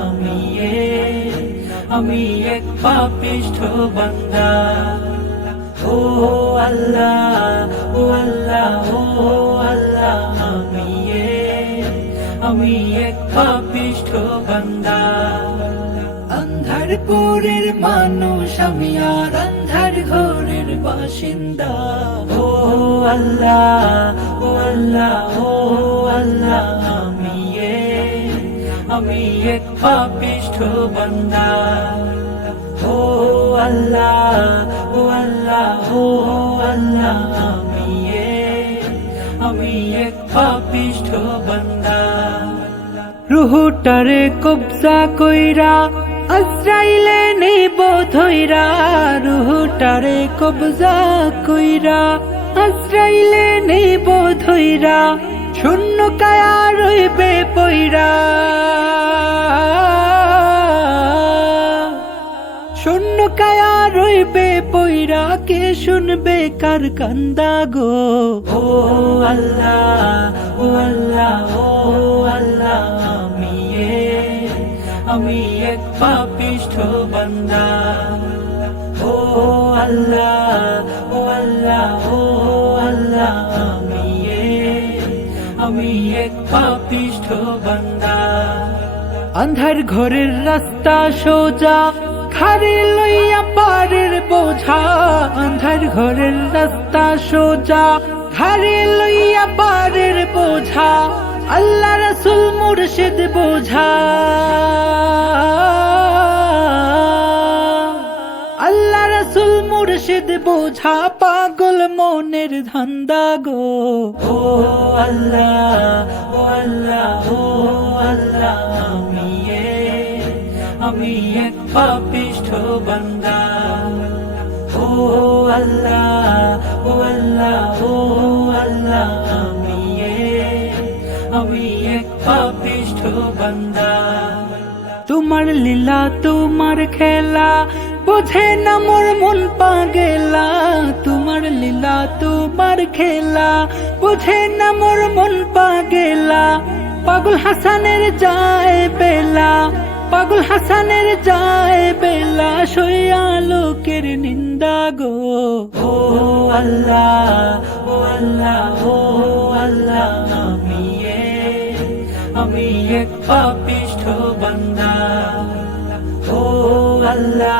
আমি আমি এক পাপিষ্ঠ বান্দা ও আল্লাহ ও আল্লাহ ও আল্লাহ আমি আমি এক পাপিষ্ঠ বান্দা আন্ধারপুরের মানুষ আমি আর আন্ধার ঘরের বাসিন্দা ও আল্লাহ আমি এক পাপিষ্ঠ বান্দা। ও আল্লাহ ও আল্লাহ ও আল্লাহ, আমি আমি এক পাপিষ্ঠ বান্দা। রুহুটারে কবজা কইরা, আজরাইলে নেব ধইরা। রুহুটারে কবজা কইরা, আজরাইলে নেব ধইরা। শূন্য কায়া রইবে পইরা। শূন্য কায়া রইবে পইরা, কে শুনবে কার কান্দা গো? ও আল্লাহ ও আল্লাহ ও আল্লাহ, আমি আমি এক পাপিষ্ঠ বান্দা। ও আল্লাহ ও আল্লাহ ও আল্লাহ আমি এক পাপিষ্ঠ বান্দা। আন্ধার ঘরের রাস্তা সোজা খারে লইয়া পারের বোঝা। আন্ধার ঘরের রাস্তা সোজা খারে লইয়া পারের বোঝা। আল্লাহ রসুল মুর্শিদ বোঝা। আল্লাহ রসুল মুর্শিদ বোঝা। মনের ধান্দা গো। ও আল্লাহ ও আল্লাহ ও আল্লাহ আমি আমি এক পাপিষ্ঠ বান্দা। ও আল্লাহ ও আল্লাহ ও আল্লাহ আমি আমি এক পাপিষ্ঠ বান্দা। তোমার লীলা তোমার খেলা বোঝে না মোর মন পাগেলা, তোমার লীলা তোমার খেলা। বোঝে না মোর মন পাগেলা, পাগল হাসানের যায় বেলা। পাগল হাসানের যায় বেলা সইয়া লোকের নিন্দা গো। ও আল্লাহ ও আল্লাহ ও আল্লাহ, আমি আমি এক পাপিষ্ঠ বান্দা। ও আল্লাহ